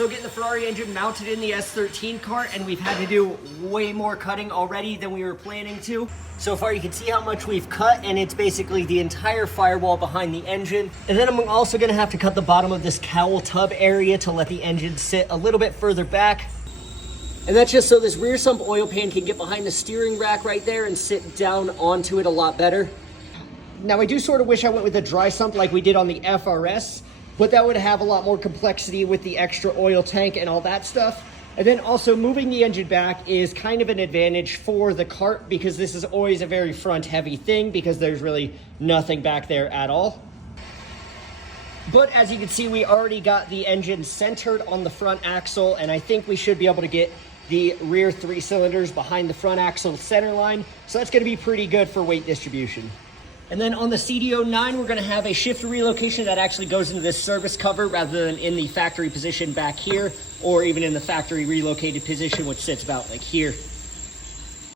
So getting the Ferrari engine mounted in the S13 cart, and we've had to do way more cutting already than we were planning to. So far you can see how much we've cut, and it's basically the entire firewall behind the engine. And then I'm also gonna have to cut the bottom of this cowl tub area to let the engine sit a little bit further back. And that's just so this rear sump oil pan can get behind the steering rack right there and sit down onto it a lot better. Now I do sort of wish I went with a dry sump like we did on the FRS, but that would have a lot more complexity with the extra oil tank and all that stuff. And then also moving the engine back is kind of an advantage for the kart because this is always a very front heavy thing because there's really nothing back there at all. But as you can see, we already got the engine centered on the front axle, and I think we should be able to get the rear 3 cylinders behind the front axle center line. So that's gonna be pretty good for weight distribution. And then on the CDO9, we're gonna have a shift relocation that actually goes into this service cover rather than in the factory position back here, or even in the factory relocated position, which sits about like here.